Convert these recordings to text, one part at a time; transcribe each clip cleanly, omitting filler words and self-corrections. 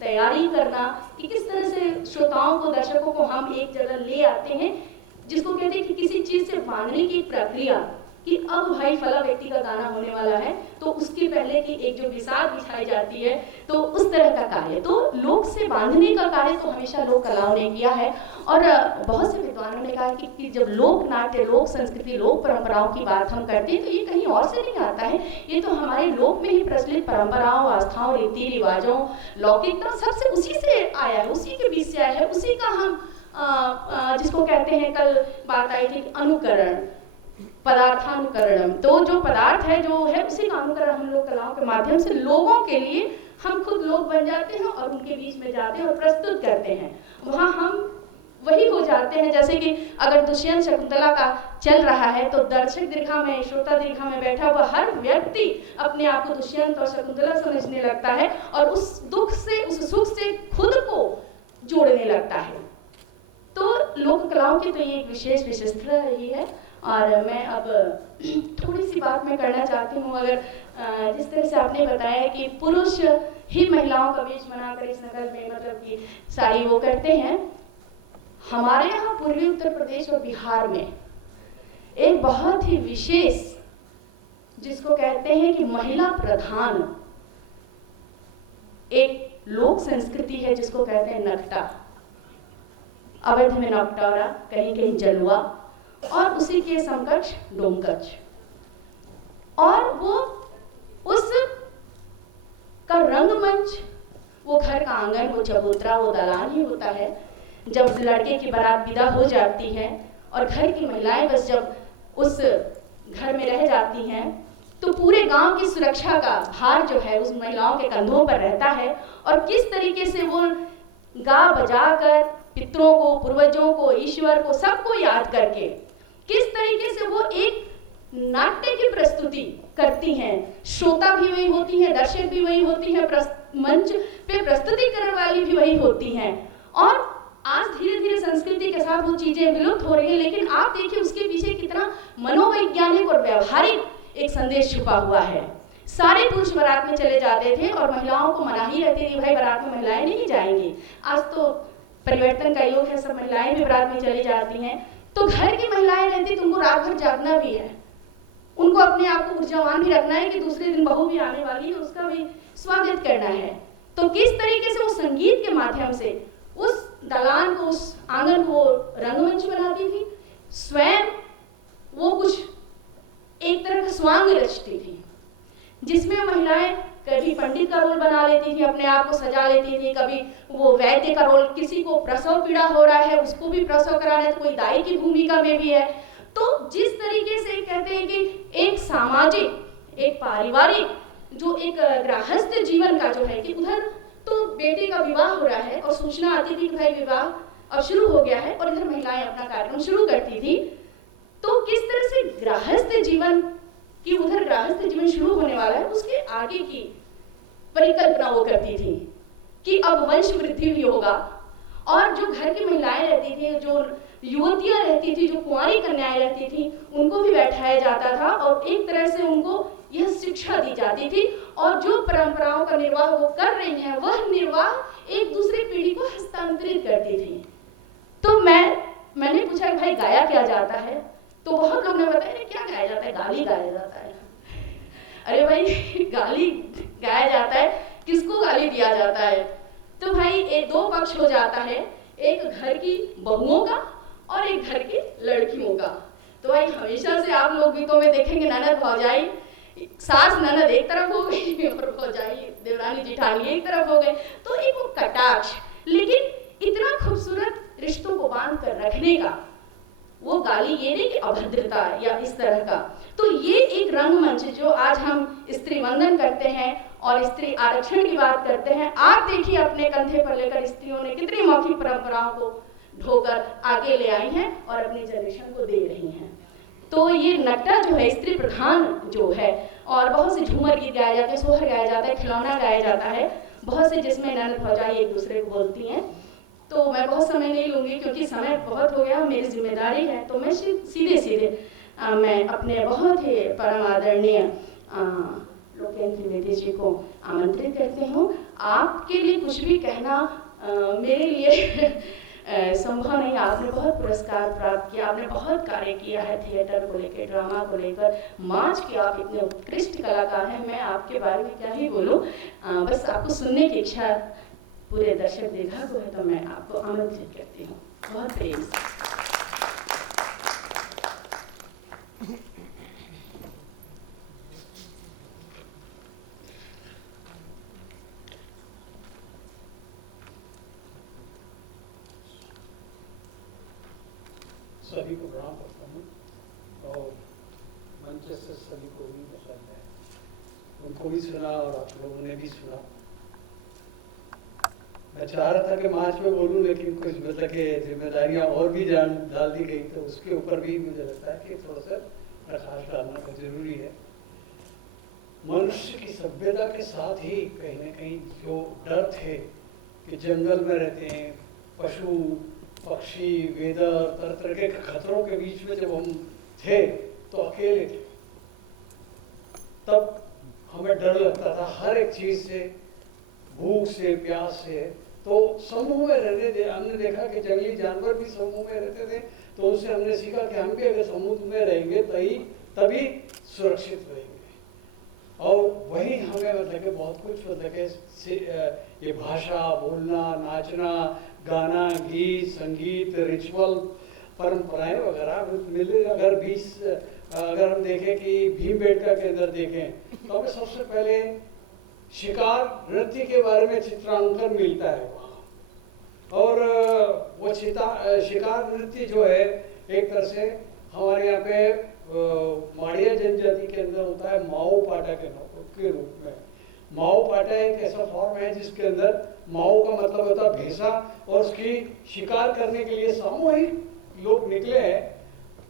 तैयारी करना कि किस तरह से श्रोताओं को, दर्शकों को हम एक जगह ले आते हैं, जिसको कहते हैं कि किसी चीज़ से बांधने की एक प्रक्रिया, कि अब भाई फला व्यक्ति का गाना होने वाला है तो उसके पहले की एक जो विसार बिछाई जाती है, तो उस तरह का कार्य, तो लोक से बांधने का कार्य तो हमेशा लोक कलाओं ने किया है। और बहुत से विद्वानों ने कहा कि जब लोक नाट्य, लोक संस्कृति, लोक परंपराओं की बात हम करते हैं तो ये कहीं और से नहीं आता है, ये तो हमारे लोक में ही प्रचलित परंपराओं, आस्थाओं, रीति रिवाजों, लौकिकता, सबसे उसी से आया है, उसी के बीच से आया है, उसी का हम जिसको कहते हैं, कल बात आई थी अनुकरण, पदार्थानुकरणम, तो जो पदार्थ है जो है उसी का अनुकरण हम लोग कलाओं के माध्यम से लोगों के लिए हम खुद लोग बन जाते हैं और उनके बीच में जाते हैं और प्रस्तुत करते हैं। वहाँ हम वही हो जाते हैं, जैसे कि अगर दुष्यंत शकुंतला का चल रहा है तो दर्शक दीर्घा में, श्रोता दीर्घा में बैठा हुआ हर व्यक्ति अपने आप को दुष्यंत और शकुंतला समझने लगता है और उस दुख से, उस सुख से खुद को जोड़ने लगता है। तो लोक कलाओं की तो ये एक विशेषता रही है। और मैं अब थोड़ी सी बात मैं करना चाहती हूँ, अगर जिस तरह से आपने बताया कि पुरुष ही महिलाओं का वेश बनाकर इस नगर में मतलब कि सारी वो करते हैं, हमारे यहाँ पूर्वी उत्तर प्रदेश और बिहार में एक बहुत ही विशेष, जिसको कहते हैं कि महिला प्रधान एक लोक संस्कृति है, जिसको कहते हैं नकटा। अवध में नकटौरा, कहीं कहीं जलुआ, और उसी के समकक्ष डोमकच। और वो उस का रंगमंच, वो घर का आंगन, वो चबूतरा, वो दलान ही होता है। जब लड़के की बारात विदा हो जाती है और घर की महिलाएं बस जब उस घर में रह जाती हैं, तो पूरे गांव की सुरक्षा का भार जो है उस महिलाओं के कंधों पर रहता है। और किस तरीके से वो गा बजा कर पितरों को, पूर्वजों को, ईश्वर को, सबको याद करके किस तरीके से वो एक नाट्य की प्रस्तुति करती हैं। श्रोता भी वही होती है, दर्शक भी वही होती है, मंच पे प्रस्तुति करने वाली भी वही होती हैं। और आज धीरे धीरे संस्कृति के साथ वो चीजें विलुप्त हो रही हैं, लेकिन आप देखिए उसके पीछे कितना मनोवैज्ञानिक और व्यवहारिक एक संदेश छुपा हुआ है। सारे पुरुष बारात में चले जाते थे और महिलाओं को मनाही रहती थी, भाई बारात में महिलाएं नहीं जाएंगी। आज तो परिवर्तन का योग है, सब महिलाएं भी बारात में चली जाती हैं। तो घर की महिलाएं रहती, तुमको रात भर जागना भी है, उनको अपने आप को ऊर्जावान भी रखना है कि दूसरे दिन बहू भी आने वाली है, उसका भी स्वागत करना है। तो किस तरीके से वो संगीत के माध्यम से उस दलान को, उस आंगन को रंगमंच बनाती थी, स्वयं वो कुछ एक तरह का स्वांग रचती थी, जिसमें महिलाएं कभी पंडित का रोल बना लेती थी, अपने आप को सजा लेती थी, कभी वो वैद्य का रोल, किसी को प्रसव पीड़ा हो रहा है उसको भी प्रसव कराना है, तो कोई दाई की भूमिका में भी है। तो जिस तरीके से कहते हैं कि एक सामाजिक, एक पारिवारिक, जो एक गृहस्थ जीवन का जो है कि उधर तो बेटे का विवाह हो रहा है और सूचना आती थी कि भाई विवाह अब शुरू हो गया है, और इधर महिलाएं अपना कार्यक्रम शुरू करती थी। तो किस तरह से गृहस्थ जीवन कि उधर गृहस्थ जीवन शुरू होने वाला है, उसके आगे की परिकल्पना वो करती थी कि अब वंश वृद्धि भी होगा। और जो घर की महिलाएं रहती थी, जो युवतियां रहती थी, जो कुंवारी कन्याएं रहती थी, उनको भी बैठाया जाता था और एक तरह से उनको यह शिक्षा दी जाती थी। और जो परंपराओं का निर्वाह वो कर रही हैं, वह निर्वाह एक दूसरी पीढ़ी को हस्तांतरित करती थी। तो मैंने पूछा भाई गाया क्या जाता है, तो बहुत लोग ने बताया क्या गाया जाता है, गाली गाया जाता है। अरे भाई गाली गाया जाता है, किसको गाली दिया जाता है? तो भाई एक दो पक्ष हो जाता है, एक घर की बहुओं का और एक घर की लड़कियों का। तो भाई हमेशा से आप लोग गीतों में देखेंगे ननद भौजाई, सास ननद एक तरफ हो गई और भौजाई देवरानी जेठानी एक तरफ हो गए, तो एक वो कटाक्ष, लेकिन इतना खूबसूरत रिश्तों को बांध कर रखने का वो गाली, ये नहीं कि अभद्रता या इस तरह का। तो ये एक रंगमंच जो आज हम स्त्री वंदन करते हैं और स्त्री आरक्षण की बात करते हैं, आप देखिए अपने कंधे पर लेकर स्त्रियों ने कितनी मौखिक परंपराओं को ढोकर आगे ले आई हैं और अपनी जनरेशन को दे रही हैं। तो ये नकटा जो है स्त्री प्रधान जो है, और बहुत से झूमर गीत गाए जाते हैं, सोहर गाया जाता है, खिलौना गाया जाता है, बहुत से जिसमें ननद भौजाई एक दूसरे को बोलती हैं। तो मैं बहुत समय नहीं लूँगी क्योंकि समय बहुत हो गया, मेरी जिम्मेदारी है। तो मैं सीधे मैं अपने बहुत ही परम आदरणीय लोकेन्द्र त्रिवेदी जी को आमंत्रित करती हूँ। आपके लिए कुछ भी कहना मेरे लिए संभव नहीं। आपने बहुत पुरस्कार प्राप्त किया, आपने बहुत कार्य किया है थिएटर को लेकर, ड्रामा को लेकर, मंच के आप इतने उत्कृष्ट कलाकार हैं। मैं आपके बारे में क्या ही बोलूं, बस आपको सुनने की इच्छा पूरे दर्शक दीर्घा को है, तो मैं आपको आमंत्रित करती हूँ बहुत प्रेम से। सभी को प्रणाम करता हूँ और मंच से सभी को भी पसंद है, उनको भी सुना और आप लोगों ने भी सुना। मैं चाह रहा था कि मार्च में बोलूं, लेकिन कुछ मतलब के जिम्मेदारियां और भी जान डाल दी गई, तो उसके ऊपर भी मुझे लगता है कि थोड़ा सा प्रकाश डालना बहुत जरूरी है। मनुष्य की सभ्यता के साथ ही कहीं ना कहीं जो डर थे कि जंगल में रहते हैं, पशु पक्षी वेदर तरह तरह के खतरों के बीच में जब हम थे तो अकेले थे, तब हमें डर लगता था हर एक चीज से, भूख से, प्यास से। तो समूह में रहने दे, हमने देखा कि जंगली जानवर भी समूह में रहते थे, तो उनसे हमने सीखा कि हम भी अगर समूह में रहेंगे तभी सुरक्षित रहेंगे। और वही हमें मतलब कि बहुत कुछ मतलब कि ये भाषा, बोलना, नाचना, गाना, गीत, संगीत, रिचुअल, परंपराएं वगैरह मिले। अगर हम देखें कि भीमबेटका के अंदर देखें तो हमें सबसे पहले शिकार नृत्य के बारे में चित्रांकन मिलता है वहाँ। और वो शिकार नृत्य जो है एक तरह से हमारे यहाँ पे माड़िया जनजाति के अंदर होता है माओ पाटा के रूप में। माओ पाटा एक ऐसा फॉर्म है जिसके अंदर माओ का मतलब होता है भैंसा, और उसकी शिकार करने के लिए सामूहिक लोग निकले हैं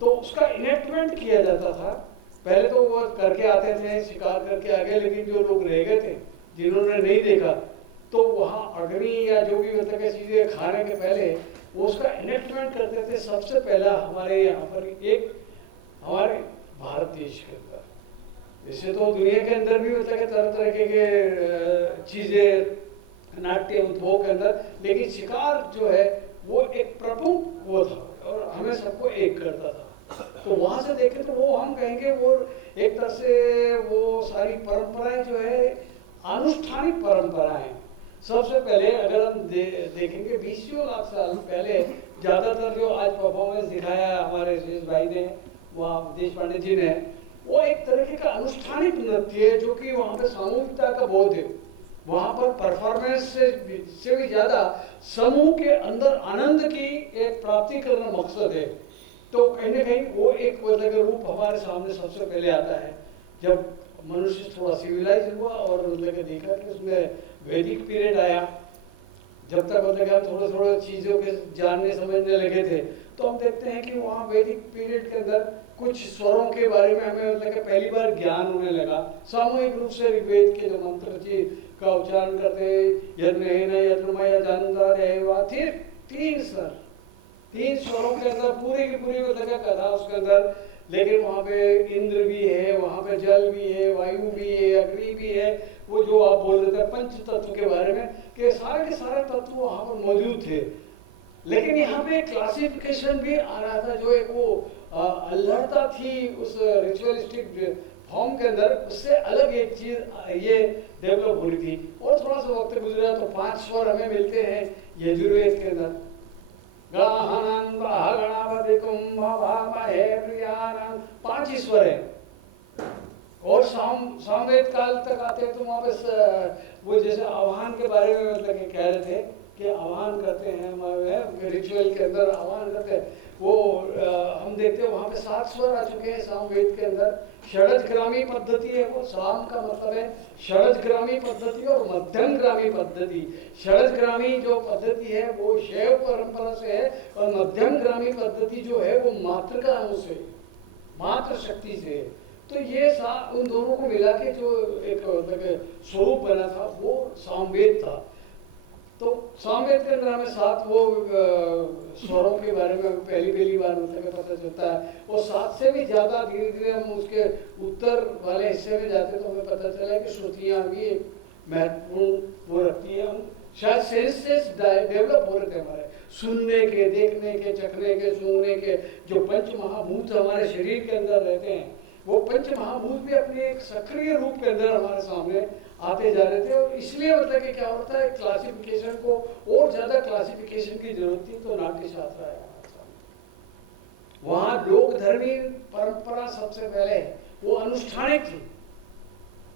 तो उसका इनेक्टमेंट किया जाता था। पहले तो वो करके आते थे, शिकार करके आ गए, लेकिन जो लोग रह गए थे जिन्होंने नहीं देखा, तो वहाँ अग्नि या जो भी मतलब के चीज़ें खाने के पहले वो उसका इनेक्टमेंट करते थे। सबसे पहला हमारे यहाँ पर एक हमारे भारत देश के अंदर, जैसे तो दुनिया के अंदर भी मतलब के तरह तरह के चीज़ें नाट्य उद्भव के अंदर, लेकिन शिकार जो है वो एक प्रमुख वो था और हमें सबको एक करता था। तो वहाँ से देखें तो वो हम कहेंगे वो एक तरह से वो सारी परंपराएं जो है अनुष्ठानिक परंपराएं। सबसे पहले अगर हम देखेंगे 20 लाख साल पहले ज़्यादातर जो आज परफॉर्मेंस दिखाया हमारे शेष भाई ने, वहाँ देश पांडे जी ने, वो एक तरीके का अनुष्ठानिक नृत्य है जो कि वहाँ पे सामूहिकता का बोध है। वहाँ पर परफॉर्मेंस से भी ज़्यादा समूह के अंदर आनंद की एक प्राप्ति करना मकसद है। तो कहीं ना कहीं वो एक मतलब रूप हमारे सामने सबसे पहले आता है जब मनुष्य थोड़ा सिविलाइज हुआ और मतलब देखा कि उसमें वैदिक पीरियड आया। जब तक मतलब हम थोड़े थोड़े चीज़ों के जानने समझने लगे थे, तो हम देखते हैं कि वहाँ वैदिक पीरियड के अंदर कुछ स्वरों के बारे में हमें मतलब पहली बार ज्ञान होने लगा। सामूहिक रूप से ऋग्वेद के जो मंत्र जी का उच्चारण करते तीन स्वरों के अंदर पूरी की पूरी मतलब कथा उसके अंदर। लेकिन वहाँ पे इंद्र भी है, वहाँ पे जल भी है, वायु भी है, अग्नि भी है। वो जो आप बोल रहे थे पंच तत्व के बारे में, कि सारे के सारे तत्व वहाँ पर मौजूद थे। लेकिन यहाँ पे क्लासिफिकेशन भी आ रहा था, जो एक वो अल्लड़ता थी उस रिचुअलिस्टिक फॉर्म के अंदर, उससे अलग एक चीज ये डेवलप हो रही थी। और थोड़ा सा वक्त गुजरा तो 5 स्वर हमें मिलते हैं यजुर्वेद के अंदर। गणानां गणावधिकुं भवामहे प्रियाणां, 5 ही स्वर है। और सामवेद काल तक आते हैं तो वहाँ पे वो जैसे आह्वान के बारे में मतलब कह रहे थे कि आह्वान करते हैं हमारे रिचुअल के अंदर, आह्वान करते हैं वो हम देखते हैं वहाँ पे 7 स्वर आ चुके हैं सामवेद के अंदर। षडजग्रामी पद्धति है वो, साम का मतलब है षडजग्रामी पद्धति और मध्यमग्रामी पद्धति। षडजग्रामी जो पद्धति है वो शैव परंपरा से है, और मध्यमग्रामी पद्धति जो है वो मातृका से, मातृ शक्ति से है। तो ये उन दोनों को मिला के जो एक स्वरूप बना था वो सामवेद था। तो सामवेद के अंदर हमें 7 वो स्वरों के बारे में पहली बार मतलब पता चलता है। वो 7 से भी ज़्यादा धीरे धीरे हम उसके उत्तर वाले हिस्से में जाते तो हमें पता चला कि श्रुतियाँ भी महत्वपूर्ण वो रखती है। हम शायद सेंसेस डेवलप हो रहे थे हमारे, सुनने के, देखने के, चखने के, सूंघने के, जो पंच महाभूत हमारे शरीर के अंदर रहते हैं, वो पंच महाभूत भी अपने एक सक्रिय रूप के अंदर हमारे सामने आते जा रहे थे। और इसलिए मतलब कि क्या होता है, क्लासिफिकेशन को और ज़्यादा क्लासिफिकेशन की जरूरत थी, तो नाट्य शास्त्र आया हमारे सामने। वहाँ लोक धर्मी परंपरा सबसे पहले वो अनुष्ठानिक थी,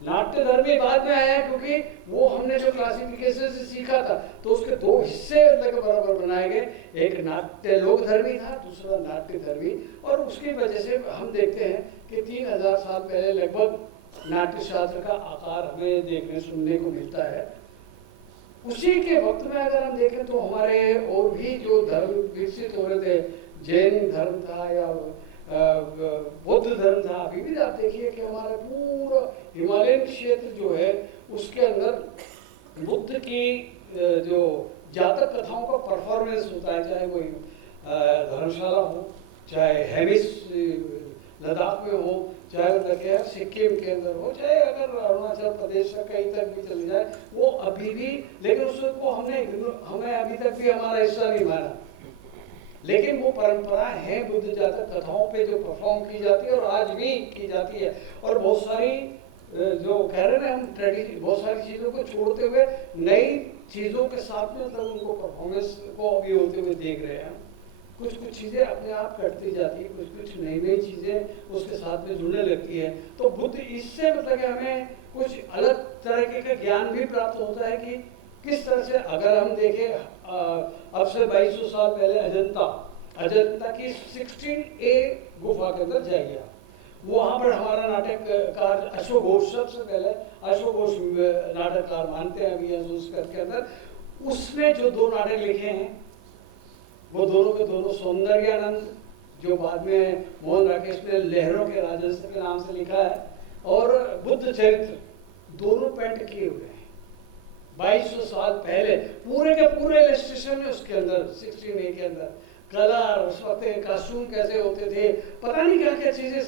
नाट्य धर्मी बाद में आया, क्योंकि वो हमने जो क्लासिफिकेशन से सीखा था तो उसके दो हिस्से बराबर बनाए गए, एक नाट्य लोक धर्मी था, दूसरा नाट्य धर्मी। और उसकी वजह से हम देखते हैं कि 3000 साल पहले लगभग नाट्य शास्त्र का आकार हमें देखने सुनने को मिलता है। उसी के वक्त में अगर हम देखें तो हमारे और भी जो धर्म विकसित हो रहे थे, जैन धर्म था या बौद्ध धर्म था, अभी भी आप देखिए कि हमारे पूरा हिमालयन क्षेत्र जो है उसके अंदर बुद्ध की जो जातक कथाओं का परफॉर्मेंस होता है, चाहे वो धर्मशाला हो, चाहे हेमिस लद्दाख में हो, चाहे मतलब सिक्किम के अंदर हो, चाहे अगर अरुणाचल प्रदेश का कहीं तक भी चले जाए, वो अभी भी, लेकिन उसको हमें अभी तक भी हमारा हिस्सा नहीं माना, लेकिन वो परंपरा है बुद्ध जातक कथाओं पे जो परफॉर्म की जाती है और आज भी की जाती है। और बहुत सारी जो कह रहे हैं हम ट्रेडिशन, बहुत सारी चीज़ों को छोड़ते हुए नई चीज़ों के साथ में मतलब उनको परफॉर्मेंस को अभी होते हुए देख रहे हैं। कुछ कुछ चीज़ें अपने आप कटती जाती है, कुछ कुछ नई नई चीज़ें उसके साथ में जुड़ने लगती है। तो बुद्ध इससे मतलब कि हमें कुछ अलग तरीके का ज्ञान भी प्राप्त होता है कि किस तरह से, अगर हम देखें अब से 2200 साल पहले अजंता की 16A गुफा के अंदर जाइए, वहाँ पर हमारा नाटककार अशोक घोष, सबसे पहले अशोक घोष नाटककार मानते हैं अभी संस्कृत के अंदर, उसने जो 2 नाटक लिखे हैं वो दोनों के दोनों सौंदर्यानंद, जो बाद में मोहन राकेश ने लहरों के राजस्व के नाम से लिखा है, और बुद्ध चरित्र, दोनों पेंट किए हुए हैं 2200 साल पहले। पूरे के पूरे इलस्ट्रेशन है उसके अंदर, 16A के अंदर कलर, उस वक्त कॉस्ट्यूम कैसे होते थे, पता नहीं क्या क्या चीज़ें,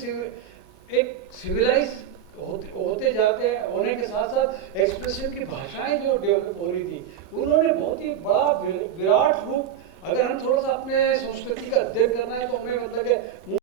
एक सिविलाइज होते जाते हैं, होने के साथ साथ एक्सप्रेशन की भाषाएं जो डेवलप हो रही थी, उन्होंने बहुत ही बड़ा विराट रूप, अगर हम थोड़ा सा अपने संस्कृति का अध्ययन करना है तो हमें मतलब